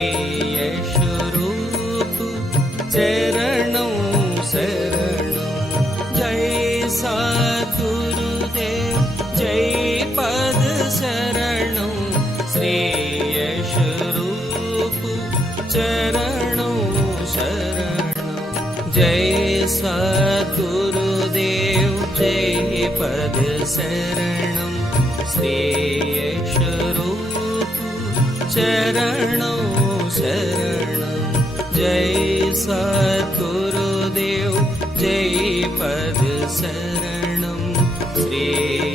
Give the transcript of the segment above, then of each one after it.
यशरूप चरणों शरणों। जय सद्गुरुदेव जय पद शरणों। श्री यशरूप चरणों शरणों। जय सद्गुरुदेव जय पद शरणं। श्री यशरूप चरणों शरणं। जय सद्गुरुदेव जय पद शरणं। श्री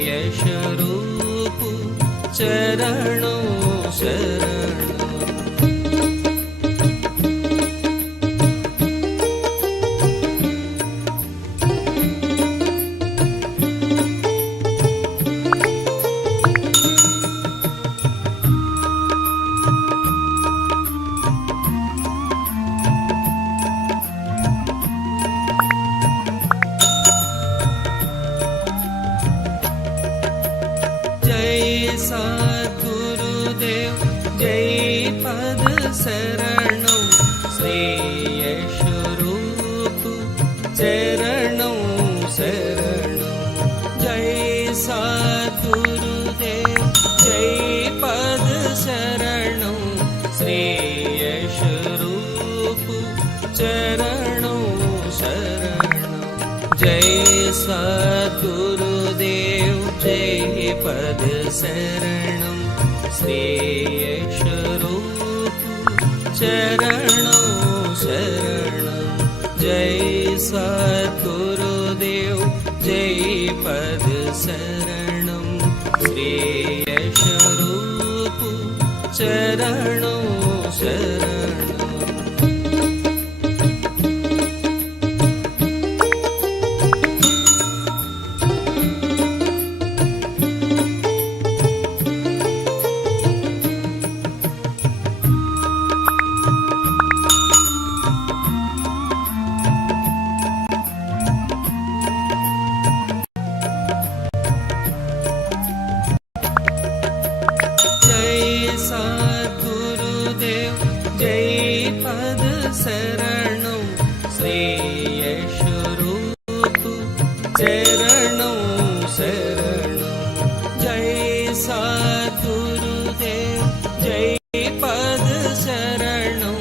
यशरूप चरणों शरणं। सद्गुरुदेव जय पद शरणं। श्री यशरूप चरणों शरणं। जय सद्गुरुदेव जय पद शरणं। श्री यशरूप चरणों शरणं। जय सद्गुरुदेव जय पद शरणं। श्री यशरूप चरणों शरणं। जय सद्गुरुदेव जय पद शरणं। श्री यशरूप चरणों शरणं। सद्गुरुदेव जय पद शरणं।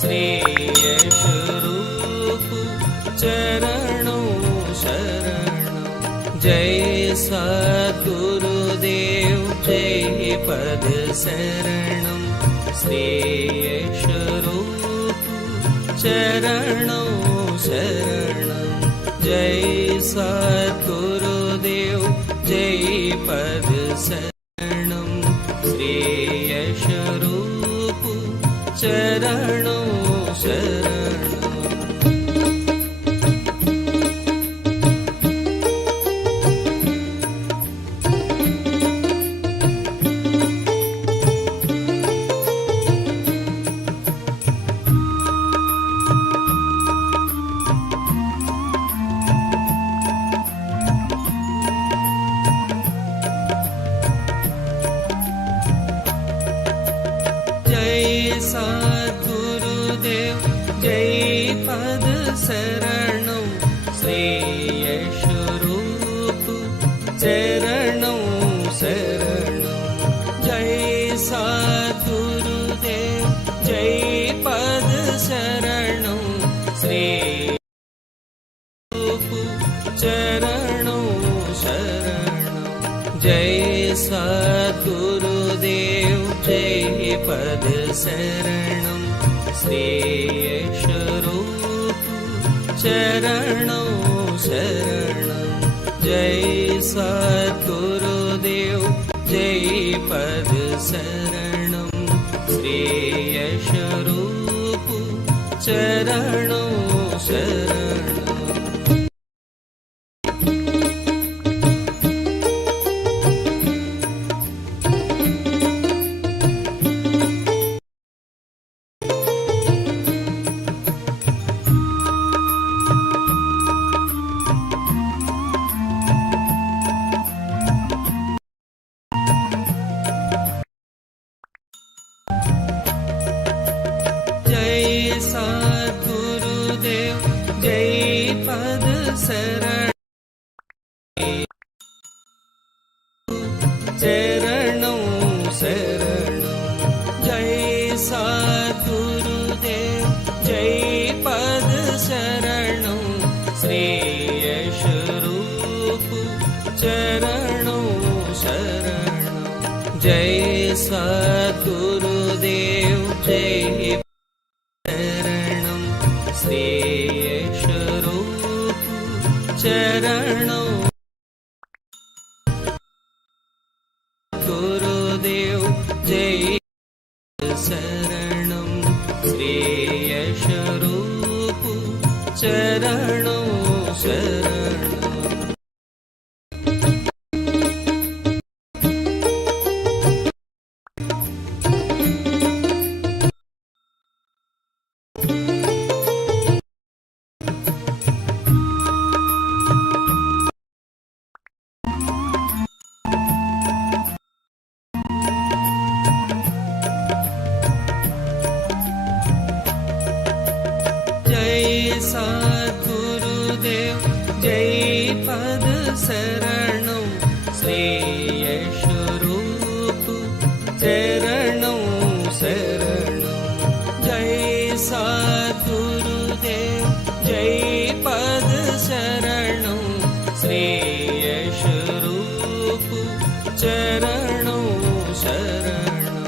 श्री यशरूप चरणों शरणं। जय सद्गुरुदेव जय पद शरणं। श्री यशरूप चरणों शरणं। जय सद्गुरुदेव जय पद शरणं। श्री यशरूप चरणों शरणं। जय सद्गुरुदेव जय पद शरणं। श्री यशरूप चरणों शरणं। सद्गुरुदेव जय पद शरणं। श्री यशरूप चरणों शरणं। जय सद्गुरुदेव जय पद शरणं। श्री यशरूप चरणों शरणं। जय सद्गुरुदेव जय पद शरणं। श्री यशरूप चरणों शरणं। जय सद्गुरुदेव जय पद शरणं। श्री यशरूप चरणों शरणं। सद्गुरुदेव जय पद शरण चरणों शरणों जय सद्गुरुदेव जय पद शरणों श्री यश रूप चरणों शरणों जय सद्गुरुदेव जय शरणं श्री यश रूप चरणों गुरुदेव जय शरणं श्री यश रूप चरणों शरणं जय सद्गुरुदेव जय पद शरणं श्री यश रूप चरणों शरणं जय सद्गुरुदेव जय पद शरणं श्री यश रूप चरणों शरणं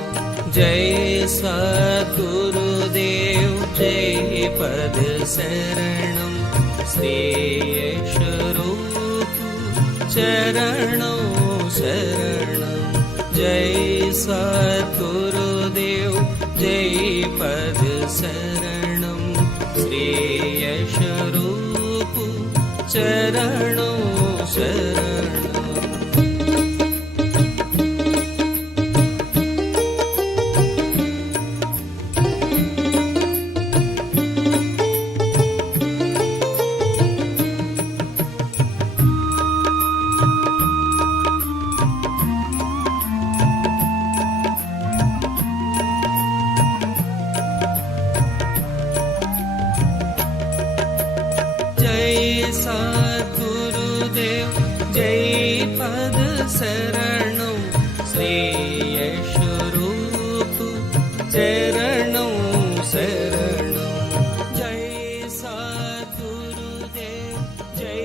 जय सद्गुरुदेव जय पद शरणं श्री यश रूप चरणों शरणं जय सद्गुरुदेव जय पद शरणं श्री यश रूप चरणों शरणं जय सद्गुरुदेव जय पद शरणं श्री यश रूप चरणों शरणं जय सद्गुरुदेव जय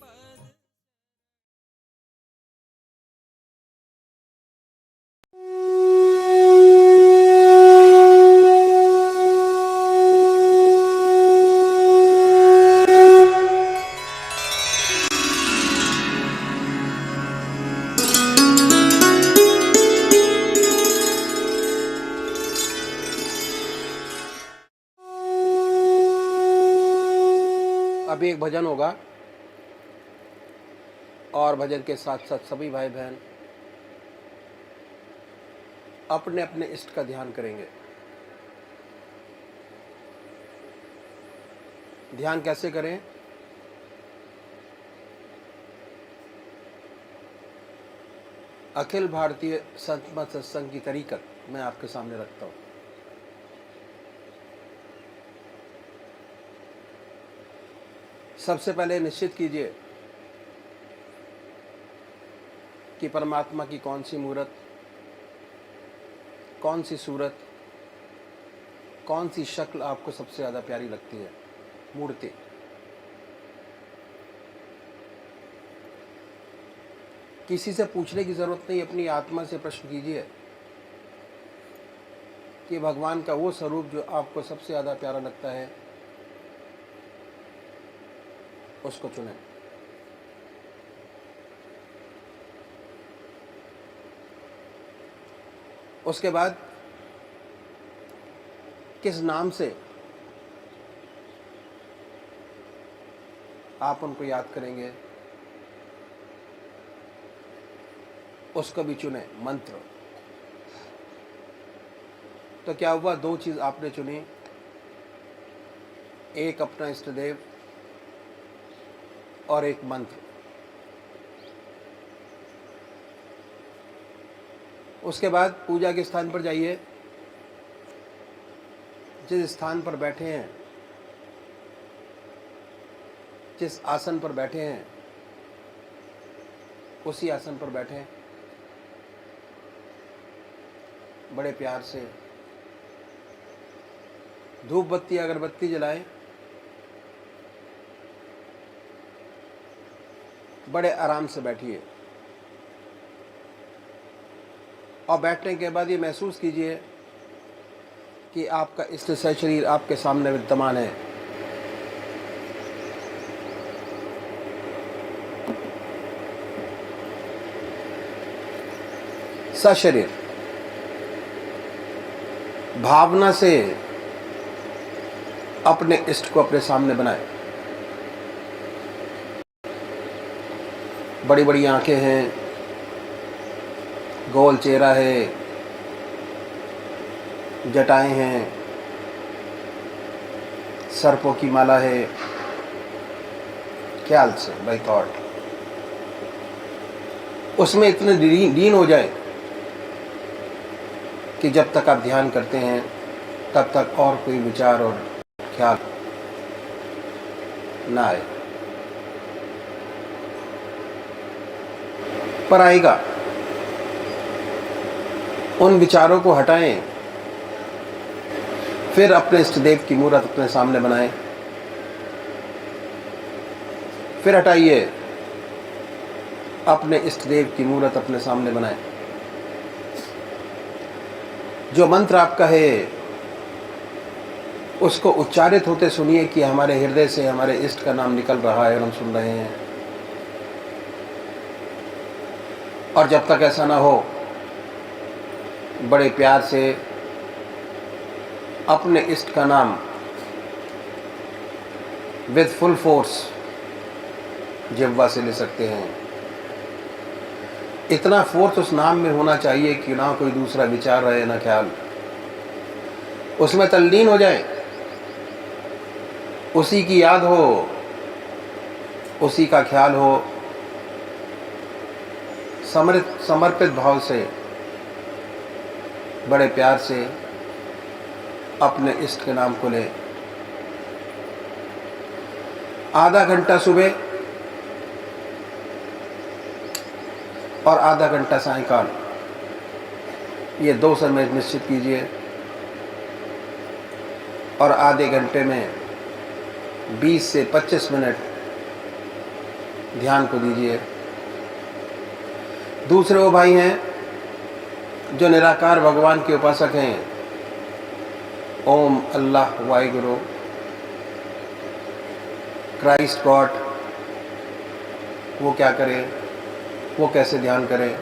पद अभी एक भजन होगा और भजन के साथ साथ सभी भाई बहन अपने अपने इष्ट का ध्यान करेंगे। ध्यान कैसे करें? अखिल भारतीय संत मत सत्संग की तरीकत मैं आपके सामने रखता हूं। सबसे पहले निश्चित कीजिए कि परमात्मा की कौन सी मूर्त, कौन सी सूरत, कौन सी शक्ल आपको सबसे ज़्यादा प्यारी लगती है। मूर्ति किसी से पूछने की ज़रूरत नहीं, अपनी आत्मा से प्रश्न कीजिए कि भगवान का वो स्वरूप जो आपको सबसे ज़्यादा प्यारा लगता है उसको चुनें। उसके बाद किस नाम से आप उनको याद करेंगे उसको भी चुने। मंत्र तो क्या हुआ, दो चीज आपने चुनी, एक अपना इष्ट देव और एक मंत्र। उसके बाद पूजा के स्थान पर जाइए, जिस स्थान पर बैठे हैं, जिस आसन पर बैठे हैं, उसी आसन पर बैठें। बड़े प्यार से धूप बत्ती अगरबत्ती जलाएं। बड़े आराम से बैठिए और बैठने के बाद ये महसूस कीजिए कि आपका इष्ट शरीर आपके सामने विद्यमान है। सशरीर भावना से अपने इष्ट को अपने सामने बनाए। बड़ी बड़ी आंखें हैं, गोल चेहरा है, जटाएं हैं, सर्पों की माला है। ख्याल से बाय थॉट उसमें इतने लीन हो जाए कि जब तक आप ध्यान करते हैं तब तक और कोई विचार और ख्याल ना आए, पर आएगा। उन विचारों को हटाएं, फिर अपने इष्ट देव की मूर्त अपने सामने बनाएं। फिर हटाइए, अपने इष्ट देव की मूर्त अपने सामने बनाएं। जो मंत्र आपका है उसको उच्चारित होते सुनिए कि हमारे हृदय से हमारे इष्ट का नाम निकल रहा है और हम सुन रहे हैं। और जब तक ऐसा ना हो, बड़े प्यार से अपने इष्ट का नाम विद फुल फोर्स जिह्वा से ले सकते हैं। इतना फोर्स उस नाम में होना चाहिए कि ना कोई दूसरा विचार रहे, ना ख्याल। उसमें तल्लीन हो जाए, उसी की याद हो, उसी का ख्याल हो। समर्पित भाव से बड़े प्यार से अपने इष्ट के नाम को ले। आधा घंटा सुबह और आधा घंटा सायंकाल, ये 2 समय निश्चित कीजिए। और आधे घंटे में 20 से 25 मिनट ध्यान को दीजिए। दूसरे वो भाई हैं जो निराकार भगवान के उपासक हैं। ओम, अल्लाह, वाहिगुरु, क्राइस्ट, गॉड, वो क्या करें, वो कैसे ध्यान करें।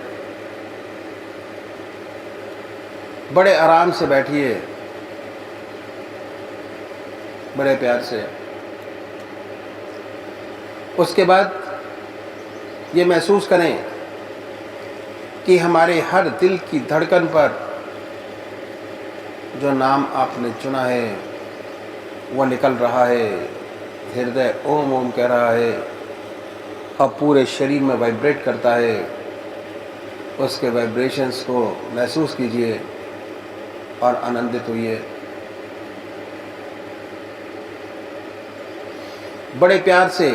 बड़े आराम से बैठिए, बड़े प्यार से। उसके बाद ये महसूस करें कि हमारे हर दिल की धड़कन पर जो नाम आपने चुना है वो निकल रहा है। हृदय ओम ओम कह रहा है, अब पूरे शरीर में वाइब्रेट करता है। उसके वाइब्रेशंस को महसूस कीजिए और आनंदित होइए। बड़े प्यार से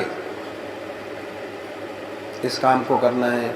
इस काम को करना है।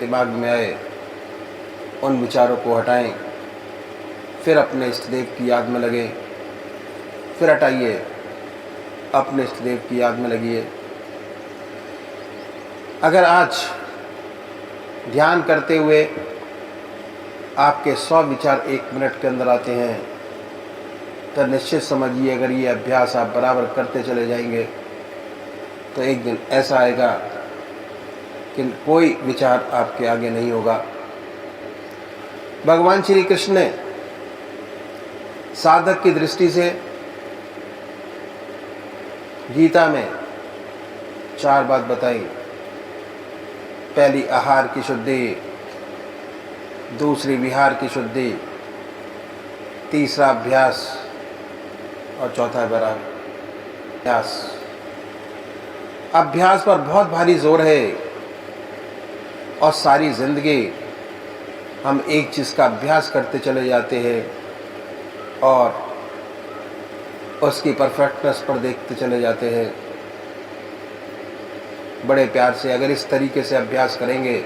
दिमाग में आए, उन विचारों को हटाएं। फिर अपने इष्ट देव की याद में लगे। फिर हटाइए, अपने इष्ट देव की याद में लगिए। अगर आज ध्यान करते हुए आपके 100 विचार 1 मिनट के अंदर आते हैं तो निश्चित समझिए, अगर ये अभ्यास आप बराबर करते चले जाएंगे तो एक दिन ऐसा आएगा कि कोई विचार आपके आगे नहीं होगा। भगवान श्री कृष्ण ने साधक की दृष्टि से गीता में 4 बात बताई। पहली आहार की शुद्धि, दूसरी विहार की शुद्धि, तीसरा अभ्यास और चौथा अभ्यास। अभ्यास पर बहुत भारी जोर है और सारी जिंदगी हम एक चीज़ का अभ्यास करते चले जाते हैं और उसकी परफेक्टनेस पर देखते चले जाते हैं। बड़े प्यार से अगर इस तरीके से अभ्यास करेंगे,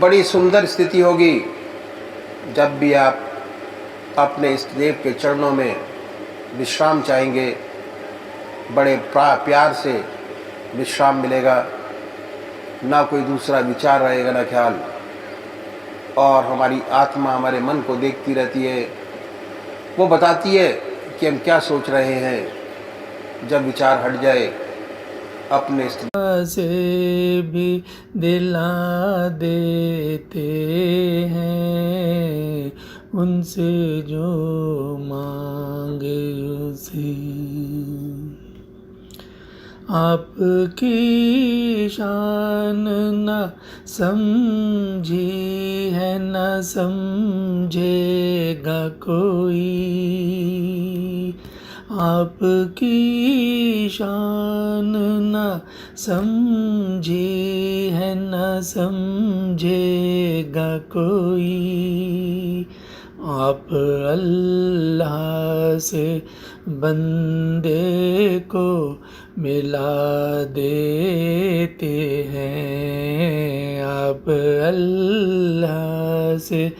बड़ी सुंदर स्थिति होगी। जब भी आप अपने इष्ट देव के चरणों में विश्राम चाहेंगे, बड़े प्यार से विश्राम मिलेगा, ना कोई दूसरा विचार रहेगा, ना ख्याल। और हमारी आत्मा हमारे मन को देखती रहती है, वो बताती है कि हम क्या सोच रहे हैं। जब विचार हट जाए, अपने से भी दिला देते हैं, उनसे जो मांगे उसे। आपकी शान न समझी है, न समझेगा कोई। आपकी शान न समझी है, न समझेगा कोई। आप अल्लाह से बंदे को मिला देते हैं। आप अल्लाह से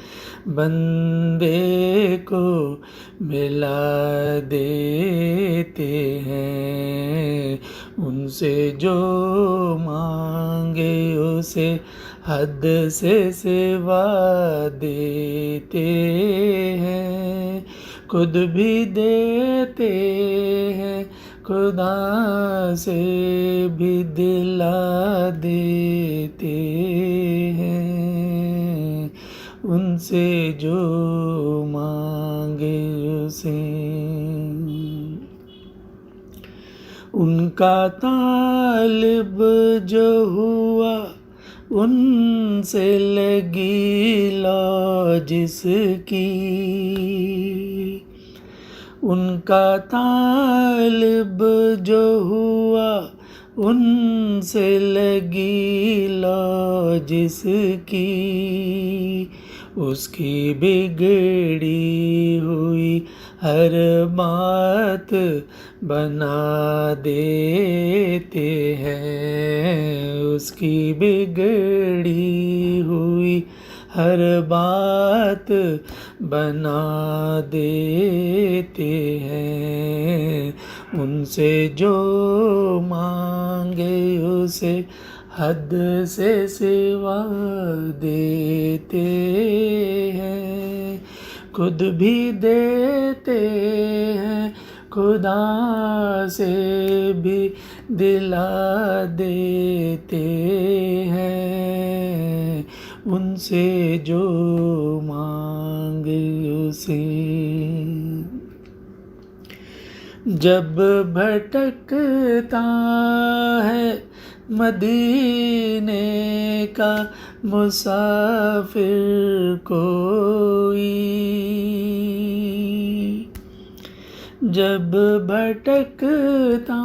बंदे को मिला देते हैं। उनसे जो मांगे उसे हद से सिवा देते हैं। खुद भी देते हैं, खुदा से भी दिला देते हैं। उनसे जो मांगे उसे। उनका तालिब जो हुआ, उनसे लगी लौ जिसकी। उनका तालिब जो हुआ, उनसे लगी लौ जिसकी। उसकी बिगड़ी हुई हर बात बना देते हैं। उसकी बिगड़ी हुई हर बात बना देते हैं। उनसे जो मांगे उसे हद से सिवा देते हैं। खुद भी देते हैं, खुदा से भी दिला देते हैं। उनसे जो मांगे उसे। जब भटकता है मदीने का मुसाफिर कोई। जब भटकता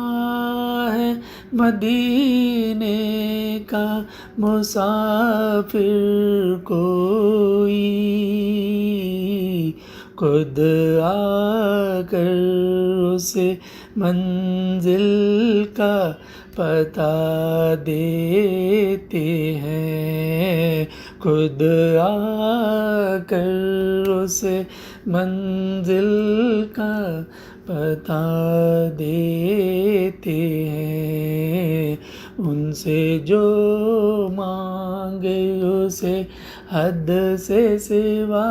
है मदीने का मुसाफिर कोई। खुद आकर उसे मंजिल का पता देते हैं। खुद आकर उसे मंजिल का पता देते हैं। उनसे जो मांगे उसे हद से सिवा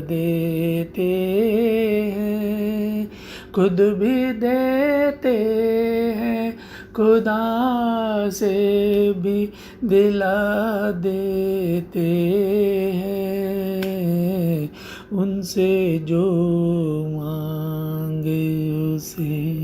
देते हैं। खुद भी देते हैं, खुदा से भी दिला देते हैं। उनसे जो मांगे उसे।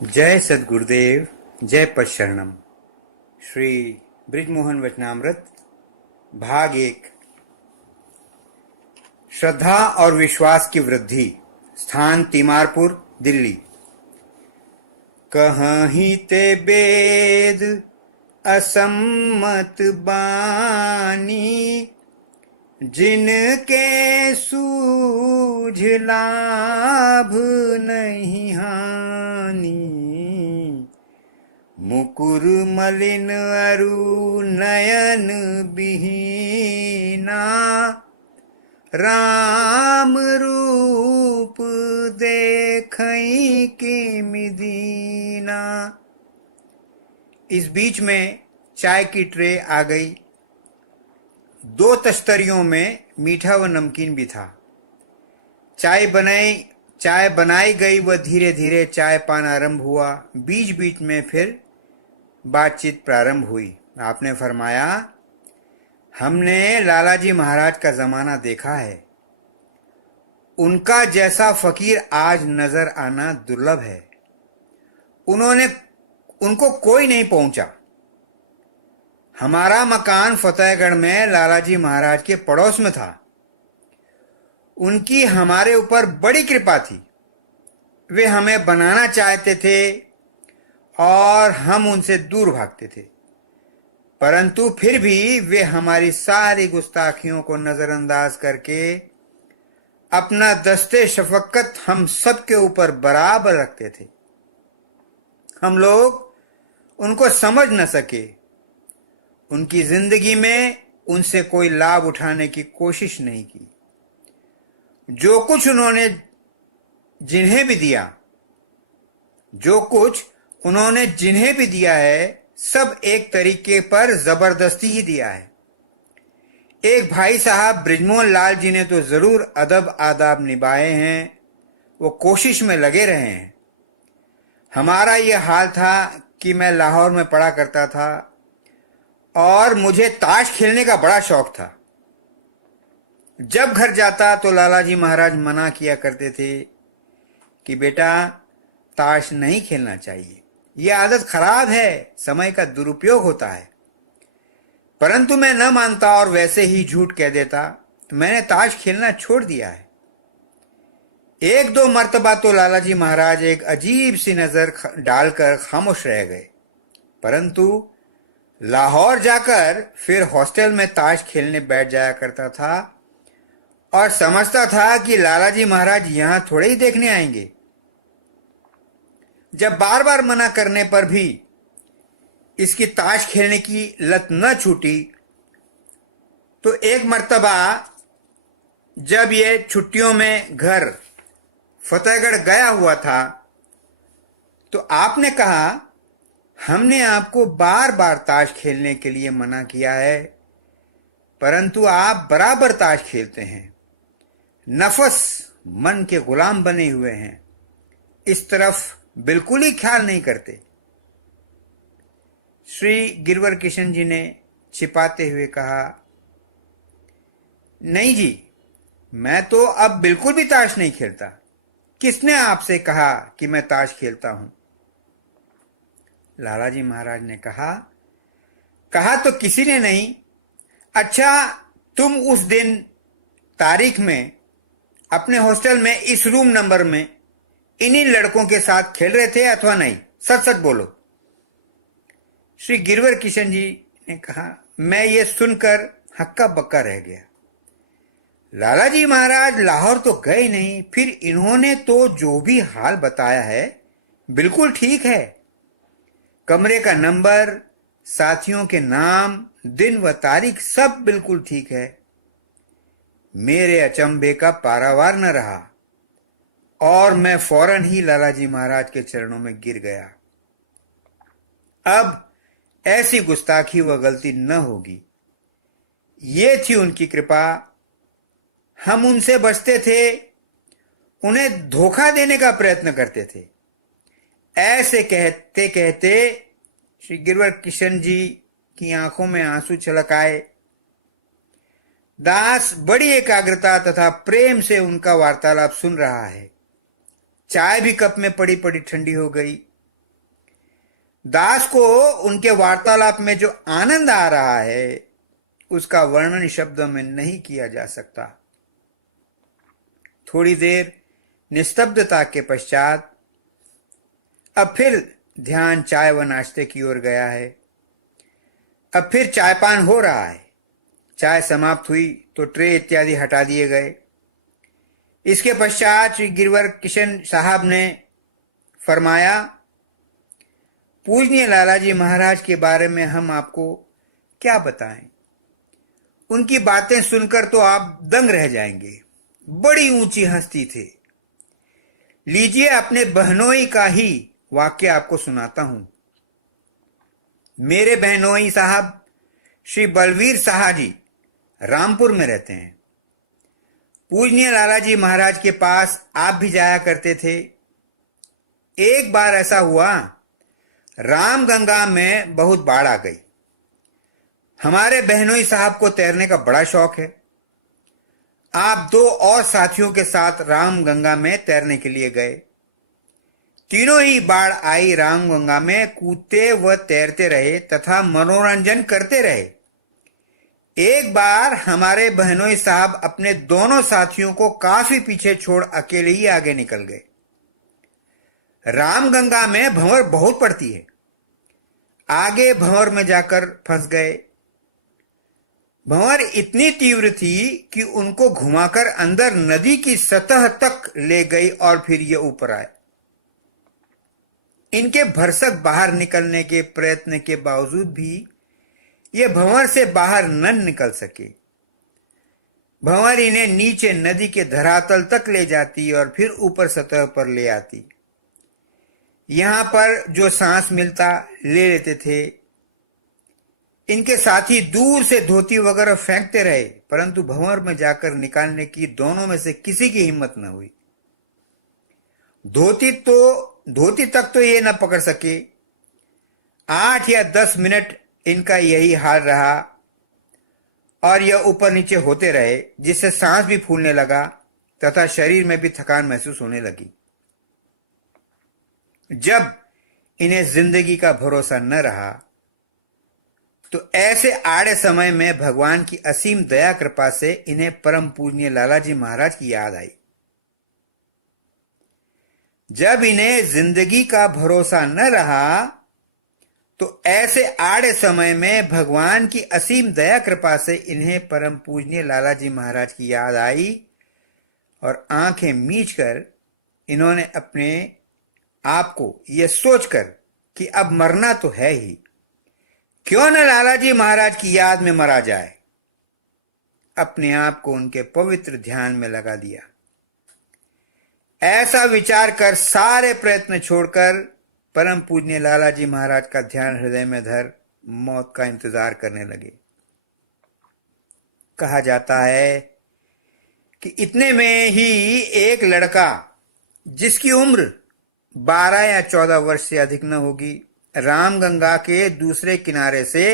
जय सद्गुरुदेव, जय पशरणम। श्री बृजमोहन वचनामृत भाग 1। श्रद्धा और विश्वास की वृद्धि। स्थान तीमारपुर, दिल्ली। कहीं ते वेद असम्मत बानी, जिनके सूझ लाभ नहीं हानि। मुकुर मलिन अरु नयन बिहीना, राम रूप देखई के मिदीना। इस बीच में चाय की ट्रे आ गई। 2 तश्तरियों में मीठा व नमकीन भी था। चाय बनाई गई व धीरे धीरे चाय पान आरंभ हुआ। बीच बीच में फिर बातचीत प्रारंभ हुई। आपने फरमाया, हमने लालाजी महाराज का जमाना देखा है। उनका जैसा फकीर आज नजर आना दुर्लभ है। उनको कोई नहीं पहुंचा। हमारा मकान फतेहगढ़ में लालाजी महाराज के पड़ोस में था। उनकी हमारे ऊपर बड़ी कृपा थी। वे हमें बनाना चाहते थे और हम उनसे दूर भागते थे, परंतु फिर भी वे हमारी सारी गुस्ताखियों को नजरअंदाज करके अपना दस्ते शफकत हम सब के ऊपर बराबर रखते थे। हम लोग उनको समझ न सके। उनकी जिंदगी में उनसे कोई लाभ उठाने की कोशिश नहीं की। जो कुछ उन्होंने जिन्हें भी दिया है, सब एक तरीके पर जबरदस्ती ही दिया है। एक भाई साहब बृजमोहन लाल जी ने तो जरूर अदब आदाब निभाए हैं, वो कोशिश में लगे रहे हैं। हमारा यह हाल था कि मैं लाहौर में पढ़ा करता था और मुझे ताश खेलने का बड़ा शौक था। जब घर जाता तो लालाजी महाराज मना किया करते थे कि बेटा, ताश नहीं खेलना चाहिए, यह आदत खराब है, समय का दुरुपयोग होता है। परंतु मैं न मानता और वैसे ही झूठ कह देता। मैंने ताश खेलना छोड़ दिया है। 1-2 मर्तबा तो लालाजी महाराज एक अजीब सी नजर डालकर खामोश रह गए, परंतु लाहौर जाकर फिर हॉस्टल में ताश खेलने बैठ जाया करता था और समझता था कि लालाजी महाराज यहां थोड़े ही देखने आएंगे। जब बार बार मना करने पर भी इसकी ताश खेलने की लत न छूटी, तो एक मर्तबा जब ये छुट्टियों में घर फतेहगढ़ गया हुआ था, तो आपने कहा, हमने आपको बार बार ताश खेलने के लिए मना किया है, परंतु आप बराबर ताश खेलते हैं। नफस मन के गुलाम बने हुए हैं, इस तरफ बिल्कुल ही ख्याल नहीं करते। श्री गिरवर किशन जी ने छिपाते हुए कहा, नहीं जी, मैं तो अब बिल्कुल भी ताश नहीं खेलता। किसने आपसे कहा कि मैं ताश खेलता हूं? लालाजी महाराज ने कहा तो किसी ने नहीं। अच्छा, तुम उस दिन तारीख में अपने हॉस्टल में इस रूम नंबर में इन्हीं लड़कों के साथ खेल रहे थे अथवा नहीं? सच सच बोलो। श्री गिरवर किशन जी ने कहा, मैं ये सुनकर हक्का बक्का रह गया। लालाजी महाराज लाहौर तो गए नहीं, फिर इन्होंने तो जो भी हाल बताया है बिल्कुल ठीक है। कमरे का नंबर, साथियों के नाम, दिन व तारीख सब बिल्कुल ठीक है। मेरे अचंभे का पारावार न रहा और मैं फौरन ही लालाजी महाराज के चरणों में गिर गया। अब ऐसी गुस्ताखी व गलती न होगी, ये थी उनकी कृपा। हम उनसे बचते थे, उन्हें धोखा देने का प्रयत्न करते थे। ऐसे कहते कहते श्री गिरवर किशन जी की आंखों में आंसू छलक आए। दास बड़ी एकाग्रता तथा प्रेम से उनका वार्तालाप सुन रहा है। चाय भी कप में पड़ी पड़ी ठंडी हो गई। दास को उनके वार्तालाप में जो आनंद आ रहा है उसका वर्णन शब्दों में नहीं किया जा सकता। थोड़ी देर निस्तब्धता के पश्चात अब फिर ध्यान चाय व नाश्ते की ओर गया है। अब फिर चायपान हो रहा है। चाय समाप्त हुई तो ट्रे इत्यादि हटा दिए गए। इसके पश्चात श्री गिरवर किशन साहब ने फरमाया, पूजनीय लालाजी महाराज के बारे में हम आपको क्या बताएं। उनकी बातें सुनकर तो आप दंग रह जाएंगे। बड़ी ऊंची हस्ती थे। लीजिए अपने बहनोई का ही वाक्य आपको सुनाता हूं। मेरे बहनोई साहब श्री बलवीर साहा जी रामपुर में रहते हैं। पूजनीय लालाजी महाराज के पास आप भी जाया करते थे। एक बार ऐसा हुआ, रामगंगा में बहुत बाढ़ आ गई। हमारे बहनोई साहब को तैरने का बड़ा शौक है। आप 2 और साथियों के साथ रामगंगा में तैरने के लिए गए। तीनों ही बाढ़ आई रामगंगा में कूदते व तैरते रहे तथा मनोरंजन करते रहे। एक बार हमारे बहनोई साहब अपने दोनों साथियों को काफी पीछे छोड़ अकेले ही आगे निकल गए। रामगंगा में भंवर बहुत पड़ती है। आगे भंवर में जाकर फंस गए। भंवर इतनी तीव्र थी कि उनको घुमाकर अंदर नदी की सतह तक ले गई और फिर ये ऊपर आए। इनके भरसक बाहर निकलने के प्रयत्न के बावजूद भी ये भंवर से बाहर न निकल सके। भंवर इन्हें नीचे नदी के धरातल तक ले जाती और फिर ऊपर सतह पर ले आती। यहां पर जो सांस मिलता ले लेते थे। इनके साथी दूर से धोती वगैरह फेंकते रहे, परंतु भंवर में जाकर निकालने की दोनों में से किसी की हिम्मत न हुई। धोती तक तो ये न पकड़ सके। 8 या 10 मिनट इनका यही हाल रहा और यह ऊपर नीचे होते रहे, जिससे सांस भी फूलने लगा तथा शरीर में भी थकान महसूस होने लगी। जब इन्हें जिंदगी का भरोसा न रहा तो ऐसे आड़े समय में भगवान की असीम दया कृपा से इन्हें परम पूजनीय लालाजी महाराज की याद आई। जब इन्हें जिंदगी का भरोसा न रहा तो ऐसे आड़े समय में भगवान की असीम दया कृपा से इन्हें परम पूजनीय लालाजी महाराज की याद आई और आंखें मीचकर इन्होंने अपने आप को यह सोचकर कि अब मरना तो है ही, क्यों न लालाजी महाराज की याद में मरा जाए, अपने आप को उनके पवित्र ध्यान में लगा दिया। ऐसा विचार कर सारे प्रयत्न छोड़कर परम पूजनीय लालाजी महाराज का ध्यान हृदय में धर मौत का इंतजार करने लगे। कहा जाता है कि इतने में ही एक लड़का जिसकी उम्र 12 या 14 वर्ष से अधिक न होगी, रामगंगा के दूसरे किनारे से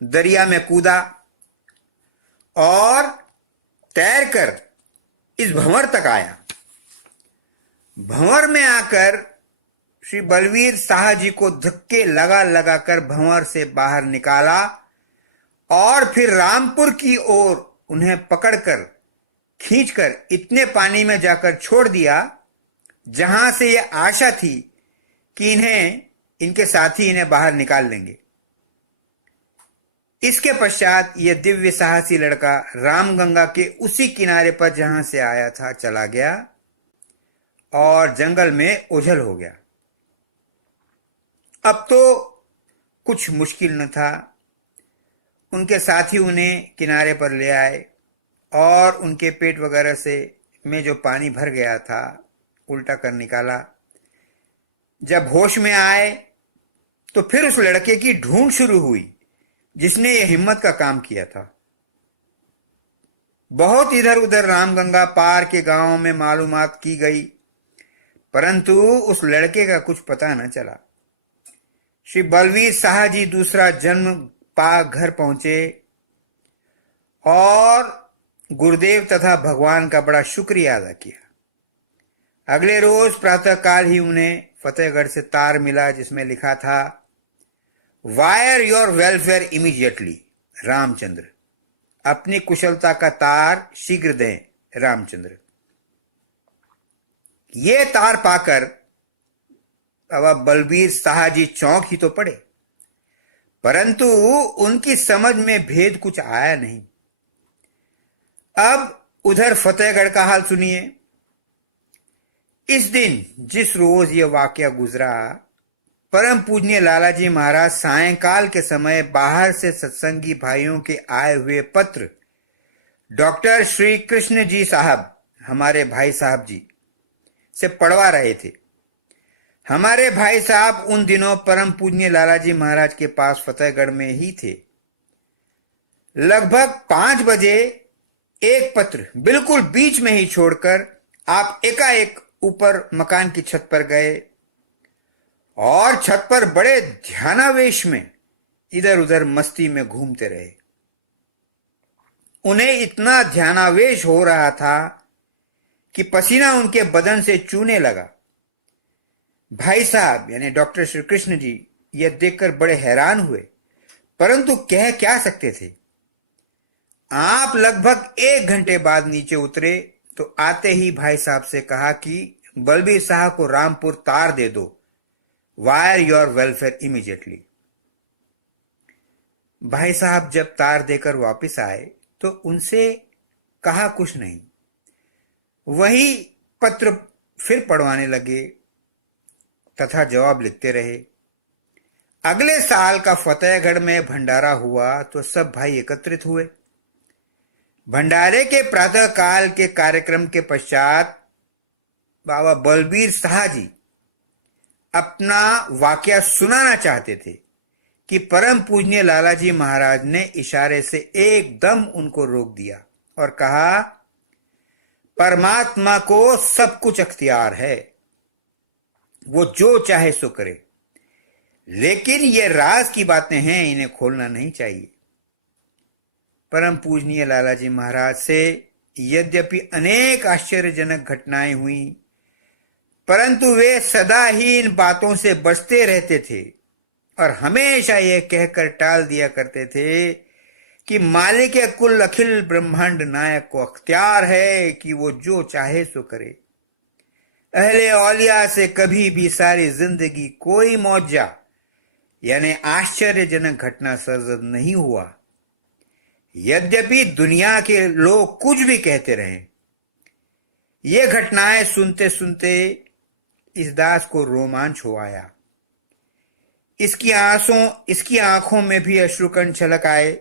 दरिया में कूदा और तैरकर इस भंवर तक आया। भंवर में आकर श्री बलवीर साहा जी को धक्के लगा लगा कर भंवर से बाहर निकाला और फिर रामपुर की ओर उन्हें पकड़कर खींचकर इतने पानी में जाकर छोड़ दिया जहां से यह आशा थी कि इनके साथी इन्हें बाहर निकाल लेंगे। इसके पश्चात यह दिव्य साहसी लड़का रामगंगा के उसी किनारे पर जहां से आया था चला गया और जंगल में ओझल हो गया। अब तो कुछ मुश्किल न था। उनके साथी उन्हें किनारे पर ले आए और उनके पेट वगैरह से में जो पानी भर गया था उल्टा कर निकाला। जब होश में आए तो फिर उस लड़के की ढूंढ शुरू हुई जिसने यह हिम्मत का काम किया था। बहुत इधर उधर रामगंगा पार के गांवों में मालूमात की गई, परंतु उस लड़के का कुछ पता न चला। श्री बलवीर साहा जी दूसरा जन्म पा घर पहुंचे और गुरुदेव तथा भगवान का बड़ा शुक्रिया अदा किया। अगले रोज प्रातःकाल ही उन्हें फतेहगढ़ से तार मिला जिसमें लिखा था, wire your welfare immediately, Ramchandra. अपनी कुशलता का तार शीघ्र दें, रामचंद्र। ये तार पाकर बाबा बलबीर शाह जी चौंक ही तो पड़े, परंतु उनकी समझ में भेद कुछ आया नहीं। अब उधर फतेहगढ़ का हाल सुनिए। इस दिन जिस रोज यह वाकया गुजरा, परम पूजनीय लालाजी महाराज सायंकाल के समय बाहर से सत्संगी भाइयों के आए हुए पत्र डॉक्टर श्री कृष्ण जी साहब, हमारे भाई साहब जी, से पढ़वा रहे थे। हमारे भाई साहब उन दिनों परम पूजनीय लालाजी महाराज के पास फतेहगढ़ में ही थे। लगभग 5 बजे एक पत्र बिल्कुल बीच में ही छोड़कर आप एकाएक ऊपर मकान की छत पर गए और छत पर बड़े ध्यानावेश में इधर उधर मस्ती में घूमते रहे। उन्हें इतना ध्यानावेश हो रहा था कि पसीना उनके बदन से चूने लगा। भाई साहब यानी डॉक्टर श्री कृष्ण जी यह देखकर बड़े हैरान हुए, परंतु कह क्या सकते थे। आप लगभग 1 घंटे बाद नीचे उतरे तो आते ही भाई साहब से कहा कि बलबीर साहब को रामपुर तार दे दो, वायर योर वेलफेयर इमीडिएटली। भाई साहब जब तार देकर वापस आए तो उनसे कहा कुछ नहीं, वही पत्र फिर पढ़वाने लगे तथा जवाब लिखते रहे। अगले साल का फतेहगढ़ में भंडारा हुआ तो सब भाई एकत्रित हुए। भंडारे के प्रातः काल के कार्यक्रम के पश्चात बाबा बलबीर शाह जी अपना वाकया सुनाना चाहते थे कि परम पूजनीय लालाजी महाराज ने इशारे से एकदम उनको रोक दिया और कहा, परमात्मा को सब कुछ अख्तियार है, वो जो चाहे सो करे, लेकिन ये राज की बातें हैं, इन्हें खोलना नहीं चाहिए। परम पूजनीय लालाजी महाराज से यद्यपि अनेक आश्चर्यजनक घटनाएं हुई, परंतु वे सदा ही इन बातों से बचते रहते थे और हमेशा यह कहकर टाल दिया करते थे कि मालिक कुल अखिल ब्रह्मांड नायक को अख्तियार है कि वो जो चाहे सो करे। अहले औलिया से कभी भी सारी जिंदगी कोई मौजा यानी आश्चर्यजनक घटना सर्जद नहीं हुआ, यद्यपि दुनिया के लोग कुछ भी कहते रहे। ये घटनाएं सुनते सुनते इस दास को रोमांच हो आया। इसकी आंखों में भी अश्रुकण छलक आए।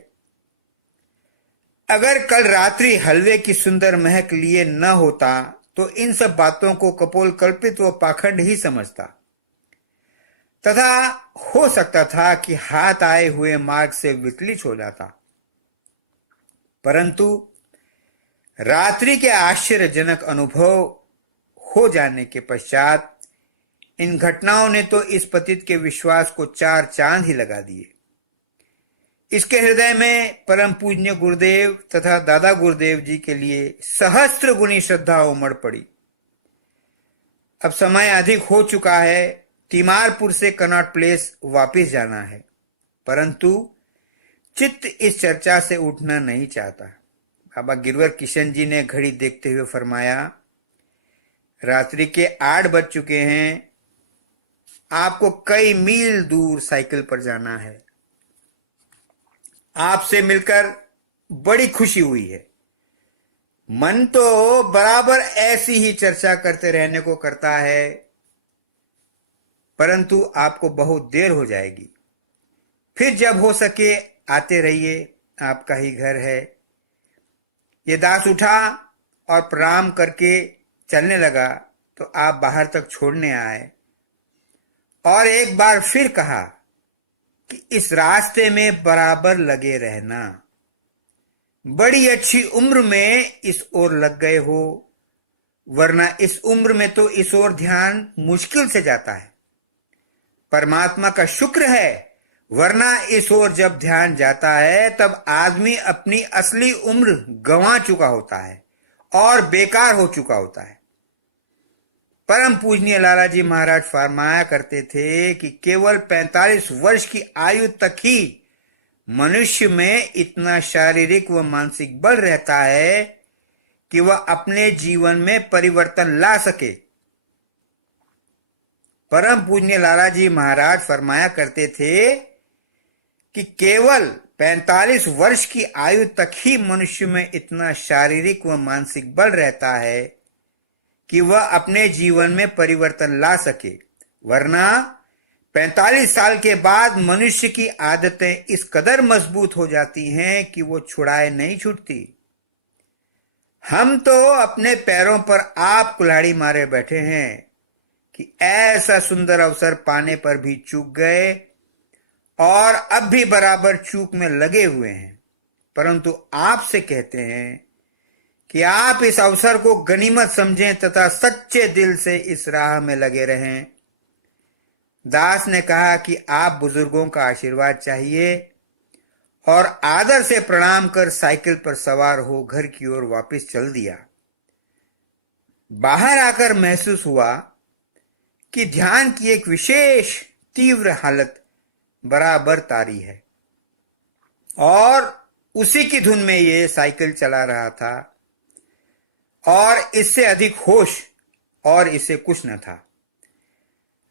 अगर कल रात्रि हलवे की सुंदर महक लिए न होता तो इन सब बातों को कपोल कल्पित व पाखंड ही समझता तथा हो सकता था कि हाथ आए हुए मार्ग से विचलित हो जाता, परंतु रात्रि के आश्चर्यजनक अनुभव हो जाने के पश्चात इन घटनाओं ने तो इस पतित के विश्वास को 4 चांद ही लगा दिए। इसके हृदय में परम पूज्य गुरुदेव तथा दादा गुरुदेव जी के लिए सहस्त्र गुनी श्रद्धा उमड़ पड़ी। अब समय अधिक हो चुका है, तीमारपुर से कनॉट प्लेस वापिस जाना है, परंतु चित्त इस चर्चा से उठना नहीं चाहता। बाबा गिरवर किशन जी ने घड़ी देखते हुए फरमाया, रात्रि के 8 बज चुके हैं, आपको कई मील दूर साइकिल पर जाना है। आपसे मिलकर बड़ी खुशी हुई है। मन तो बराबर ऐसी ही चर्चा करते रहने को करता है, परंतु आपको बहुत देर हो जाएगी। फिर जब हो सके आते रहिए, आपका ही घर है। ये दास उठा और प्रणाम करके चलने लगा तो आप बाहर तक छोड़ने आए और एक बार फिर कहा कि इस रास्ते में बराबर लगे रहना। बड़ी अच्छी उम्र में इस ओर लग गए हो, वरना इस उम्र में तो इस ओर ध्यान मुश्किल से जाता है। परमात्मा का शुक्र है, वरना इस ओर जब ध्यान जाता है तब आदमी अपनी असली उम्र गंवा चुका होता है और बेकार हो चुका होता है। परम पूजनीय लाला जी महाराज फरमाया करते थे कि केवल 45 वर्ष की आयु तक ही मनुष्य में इतना शारीरिक व मानसिक बल रहता है कि वह अपने जीवन में परिवर्तन ला सके। परम पूजनीय लाला जी महाराज फरमाया करते थे कि केवल 45 वर्ष की आयु तक ही मनुष्य में इतना शारीरिक व मानसिक बल रहता है कि वह अपने जीवन में परिवर्तन ला सके, वरना 45 साल के बाद मनुष्य की आदतें इस कदर मजबूत हो जाती हैं कि वो छुड़ाए नहीं छूटती। हम तो अपने पैरों पर आप कुल्हाड़ी मारे बैठे हैं कि ऐसा सुंदर अवसर पाने पर भी चूक गए और अब भी बराबर चूक में लगे हुए हैं, परंतु आपसे कहते हैं कि आप इस अवसर को गनीमत समझें तथा सच्चे दिल से इस राह में लगे रहें। दास ने कहा कि आप बुजुर्गों का आशीर्वाद चाहिए और आदर से प्रणाम कर साइकिल पर सवार हो घर की ओर वापस चल दिया। बाहर आकर महसूस हुआ कि ध्यान की एक विशेष तीव्र हालत बराबर तारी है और उसी की धुन में ये साइकिल चला रहा था और इससे अधिक होश और इसे कुछ न था।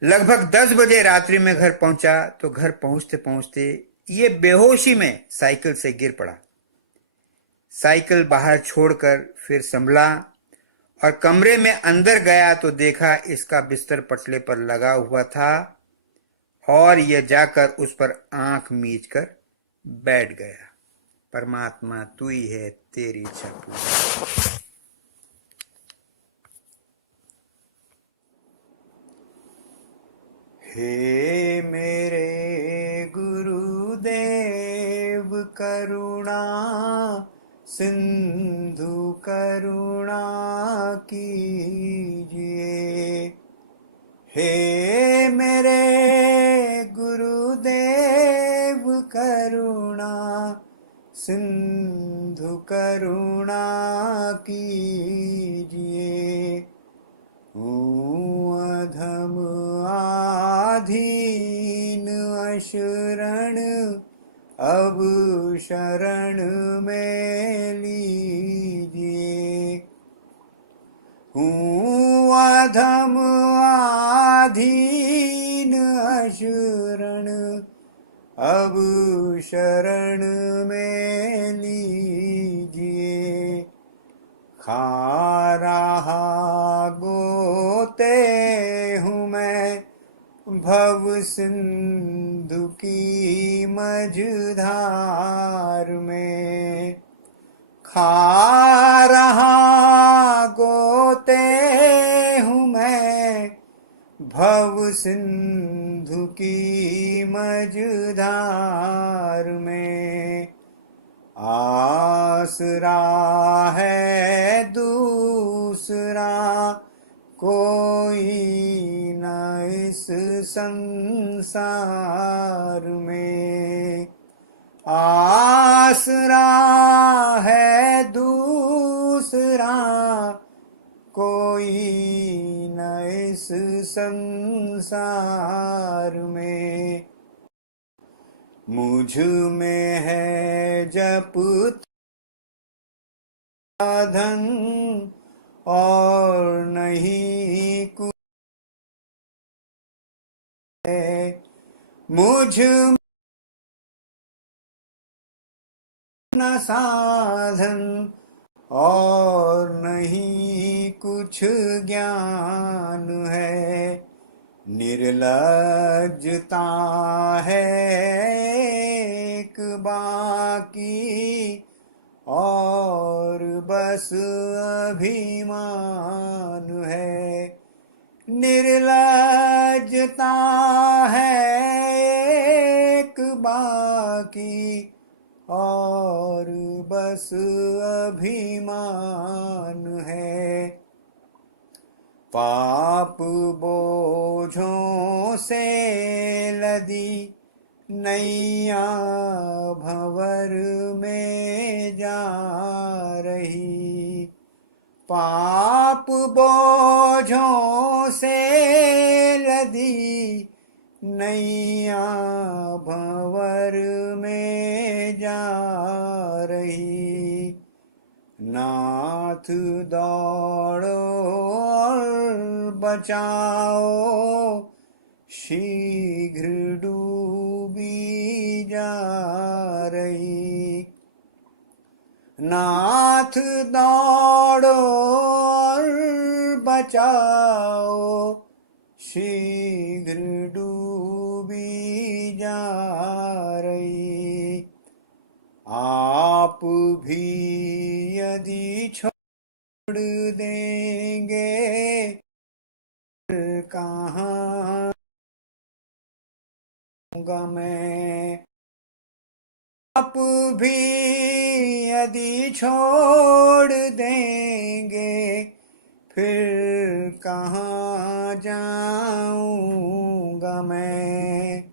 लगभग 10 बजे रात्रि में घर पहुंचा तो घर पहुंचते पहुंचते ये बेहोशी में साइकिल से गिर पड़ा। साइकिल बाहर छोड़कर फिर संभला और कमरे में अंदर गया तो देखा इसका बिस्तर पटले पर लगा हुआ था और यह जाकर उस पर आंख मीच कर बैठ गया। परमात्मा तू ही है, तेरी इच्छा पूरी। हे मेरे गुरुदेव करुणा सिंधु करुणा कीजिए। हे मेरे गुरुदेव करुणा सिंधु करुणा कीजिए। अधम आधीन अशरण अब शरण में लीजिए। अधम आधीन अशरण अब शरण में लीजिए। खा रहा गोते हूँ मैं भव सिंधु की मझधार में। खा रहा गोते हूँ मैं भव सिंधु की मझधार में। आसरा है दूसरा कोई न इस संसार में। आसरा है दूसरा कोई न इस संसार में। मुझ में है जप साधन और नहीं कुछ है। मुझ न साधन और नहीं कुछ ज्ञान है। निर्लज्जता है एक बाकी और बस अभिमान है। निर्लज्जता है एक बाकी और बस अभिमान है। पाप बोझों से लदी नैया भंवर में जा रही। पाप आप बोझों से लदी नैया भंवर में जा रही। नाथ दौड़ो और बचाओ, शीघ्र डूबी जा रही। नाथ दौड़ो और बचाओ, शीघ्र डूबी जा रही। आप भी यदि छोड़ देंगे कहाँ मैं। आप भी यदि छोड़ देंगे फिर कहाँ जाऊंगा मैं।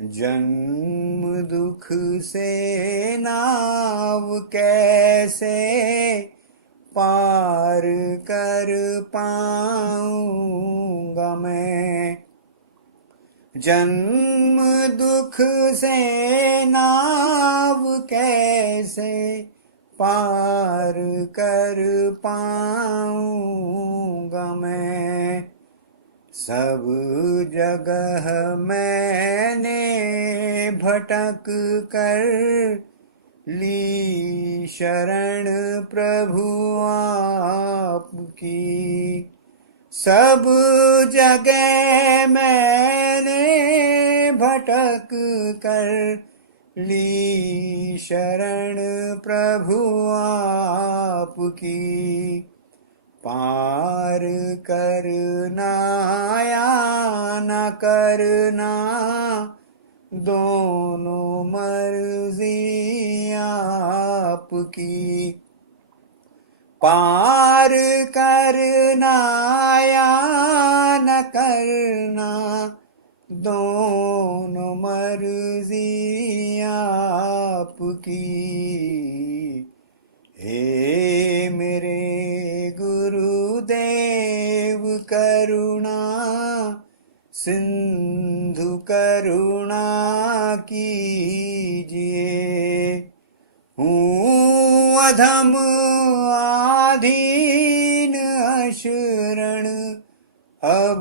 जन्म दुख से नाव कैसे पार कर पाऊंगा मैं। जन्म दुख से नाव कैसे पार कर पाऊंगा मैं। सब जगह मैंने भटक कर ली शरण प्रभु आपकी। सब जगह मैंने भटक कर ली शरण प्रभु आपकी। पार करना या न करना दोनों मर्जी आपकी। पार करना या न करना दोनों मर्जी आपकी। हे मेरे गुरुदेव करुणा सिंधु करुणा कीजिए। हूँ अधम आधीन अशरण अब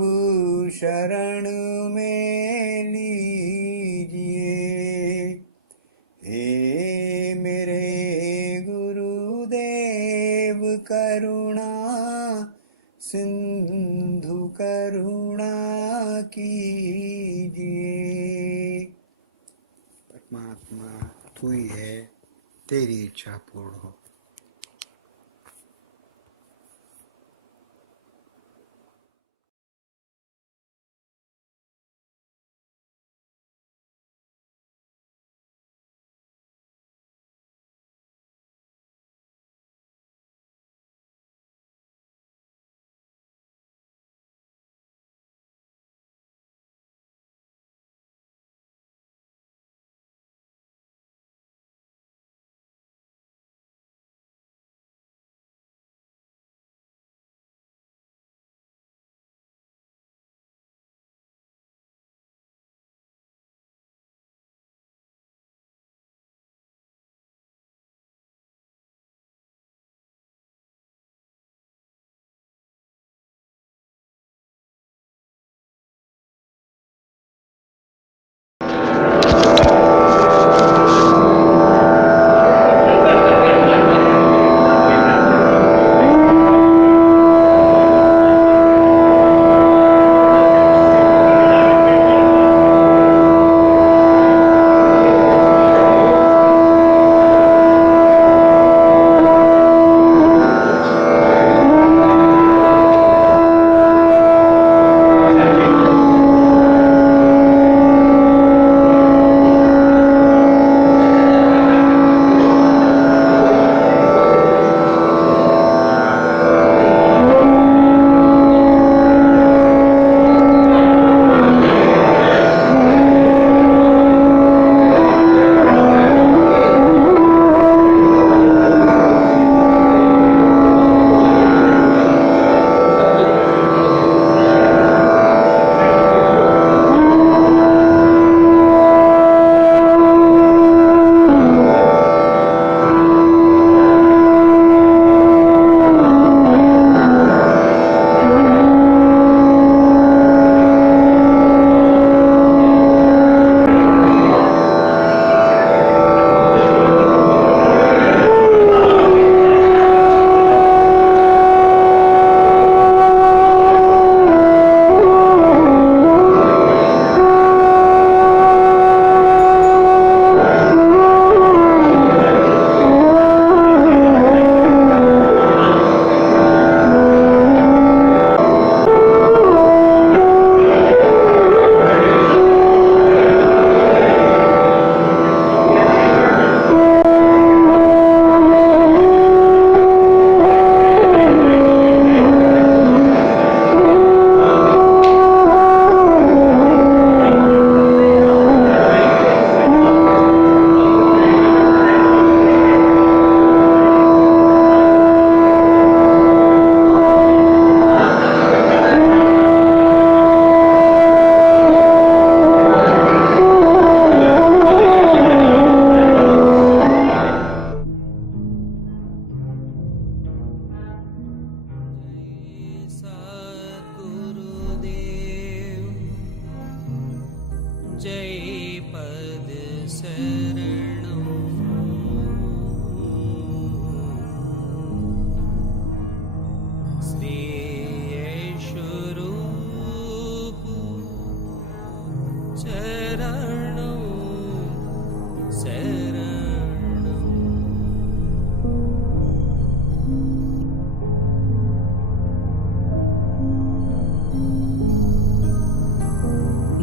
शरण में लीजिए। हे मेरे गुरुदेव करुणा सिंधु करुणा कीजिए। परमात्मा तू ही है, तेरी इच्छा पूर्ण हो।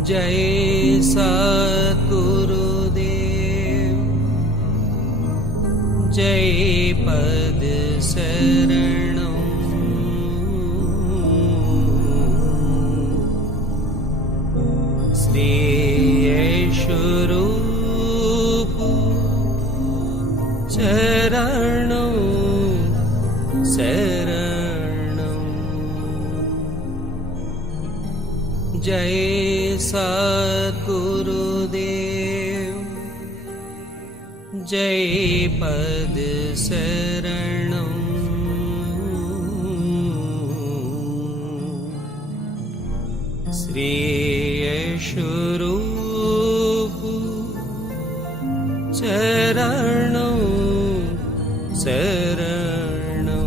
जय सद्गुरुदेव जय पद शरणं श्री स्वरूप शरणं शरणं जय सद्गुरुदेव जय पद शरणं श्री स्वरूप शरणं शरणं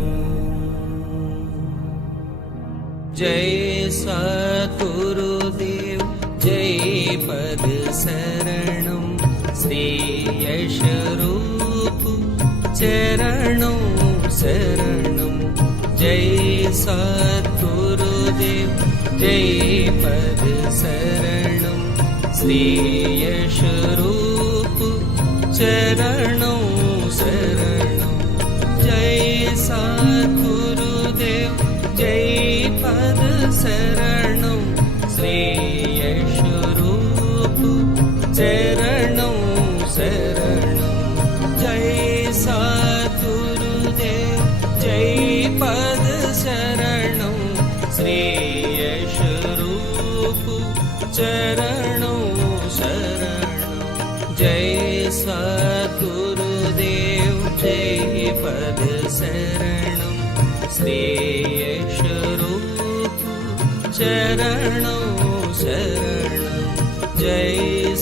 जय सद्गुरुदेव जय पद शरणं श्री स्वरूप शरणं शरणं जय सद्गुरुदेव जय पद शरणं श्री स्वरूप शरणं शरणं जय सद्गुरुदेव जय पद शरणं श्री स्वरूप शरणं शरणं जय सद्गुरुदेव जय पद शरणं श्री स्वरूप शरणं शरणं जय सद्गुरुदेव जय पद शरणं श्री स्वरूप शरणं शरणं जय